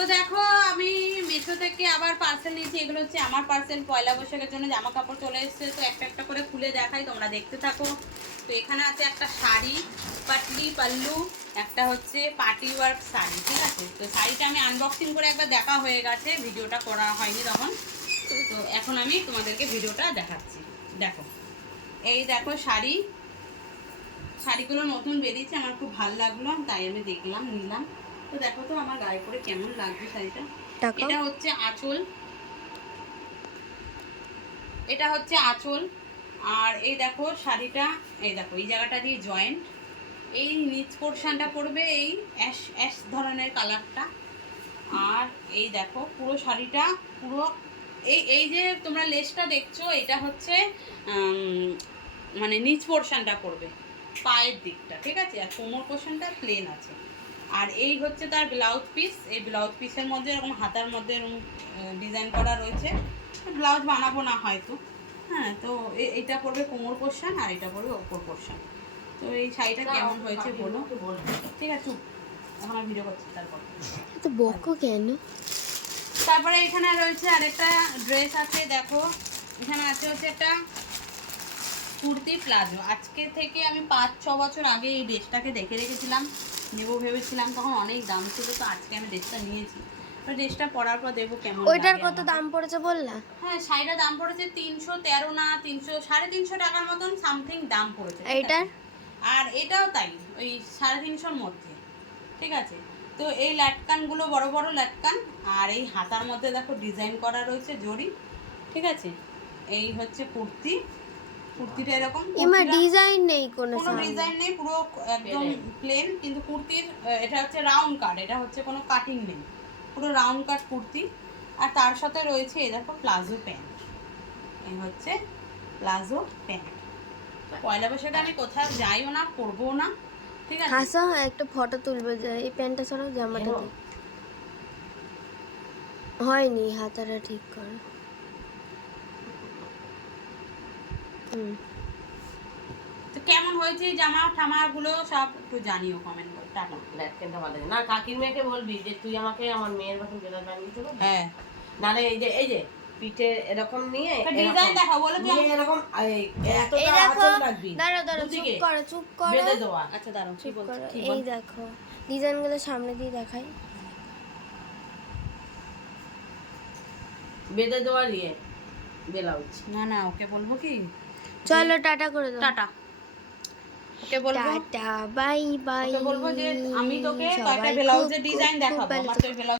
তো দেখো, আমি মেশো থেকে আবার পার্সেল নিয়েছি। এগুলো হচ্ছে আমার পার্সেল পয়লা বৈশাখের জন্য জামা কাপড় চলে এসেছে। তো একটা একটা করে খুলে দেখাই, তোমরা দেখতে থাকো। তো এখানে আছে একটা শাড়ি, পাটলি, পাল্লু, একটা হচ্ছে পার্টি ওয়ার্ক শাড়ি, ঠিক আছে? তো শাড়িটা আমি আনবক্সিং করে একবার দেখা হয়ে গেছে। ভিডিওটা করা হয়নি তখন। তো এখন আমি তোমাদেরকে ভিডিওটা দেখাচ্ছি। দেখো, এই দেখো শাড়ি। শাড়িগুলো নতুন বেরিয়েছে, আমার খুব ভালো লাগল, তাই আমি দেখলাম, নিলাম। তো দেখো তো আমার গায়ে পরে কেমন লাগবে শাড়িটা? এটা হচ্ছে আঁচল। এটা হচ্ছে আঁচল। আর এই দেখো শাড়িটা এই দেখো এই জায়গাটা দিয়ে জয়েন্ট এই নিচ পোর্শনটা পড়বে এই অ্যাশ অ্যাশ ধরনের কালারটা আর এই দেখো পুরো শাড়িটা পুরো এই এই যে তোমরা লেসটা দেখছ এটা হচ্ছে মানে নিচ পোর্শনটা পড়বে পায়ের দিকটা ঠিক আছে? আর কোমর পোর্শনটা প্লেন আছে। আর এই হচ্ছে তার ব্লাউজ পিস এই ব্লাউজ পিসের মধ্যে এরকম হাতার মধ্যে এরকম ডিজাইন করা রয়েছে। ব্লাউজ বানাবো না হয়তো। হ্যাঁ তো এ- এইটা পড়বে কোমর পোর্শন আর এটা পড়বে ওপর পোর্শন তো এই শাড়িটা কেমন হয়েছে বলো? ঠিক আছে চুপ। এখন আমি ভিডিও করছি তারপর। তো বকো কেন? তারপরে এখানে রয়েছে আরেকটা ড্রেস আছে দেখো। এখানে আছে হচ্ছে একটা কুর্তি প্লাজো। আজকে থেকে আমি পাঁচ ছ বছর আগে এই ড্রেসটাকে দেখে রেখেছিলাম নেব ভেবেছিলাম তখন অনেক দাম ছিল তো আজকে আমি ড্রেসটা নিয়েছি। তো ড্রেসটা পরার পর দেখব কেমন ওইটার কত দাম পড়েছে বললা? হ্যাঁ শাড়িটার দাম পড়েছে তিনশো তেরো না তিনশো সাড়ে তিনশো টাকার মতন সামথিং দাম পড়েছে এইটার? আর এটাও তাই ওই সাড়ে তিনশোর মধ্যে ঠিক আছে? তো এই লাটকানগুলো বড় বড় লাটকান আর এই হাতার মধ্যে দেখো ডিজাইন করা রয়েছে জড়ি ঠিক আছে? এই হচ্ছে কুর্তি। কুর্তিটা এরকম এমা ডিজাইন নেই কোনো কোনো ডিজাইন নেই পুরো একদম প্লেন কিন্তু কুর্তির এটা হচ্ছে রাউন্ড কাট এটা হচ্ছে কোনো কাটিং নেই। পুরো রাউন্ড কাট কুর্তি। আর তার সাথে রয়েছে এই দেখো প্লাজো প্যান্ট। এই হচ্ছে প্লাজো প্যান্ট। পয়লা বৈশাখে আমি কোথাও যাইও না পরবো না ঠিক আছে? হাসা একটা ফটো তুলবে যে এই প্যান্টটা সরাও জামাটা হয়নি হাতাটা ঠিক করো। তো কেমন হয়েছে জামা ঠামাগুলো সব একটু জানিও কমেন্ট করে টাটা ভালো লাগে। না কাকির মেয়েকে বলবি যে তুই আমাকে আমার মেয়ের মতন বানিয়ে দিতে পারবি? হ্যাঁ। নাহলে এই যে এই যে পিঠে এরকম নিয়ে ডিজাইন দেখো বলো কি এরকম এতটা আঁচল রাখবি দাঁড়া দাঁড়া চুপ করো চুপ করো। বেঁধে দেওয়া। আচ্ছা দাঁড়াও কি বলছো? এই দেখো ডিজাইনগুলো সামনে দিয়ে দেখাই। বেঁধে দেওয়া ইয়ে ব্লাউজ। না না ওকে বলব কি? চলো টাটা করে দাও। টাটা। ওকে বলব? টাটা বাই বাই ওকে বলব যে আমি তোকে কয়টা ব্লাউজের ডিজাইন দেখাবো আমার তো ব্লাউজ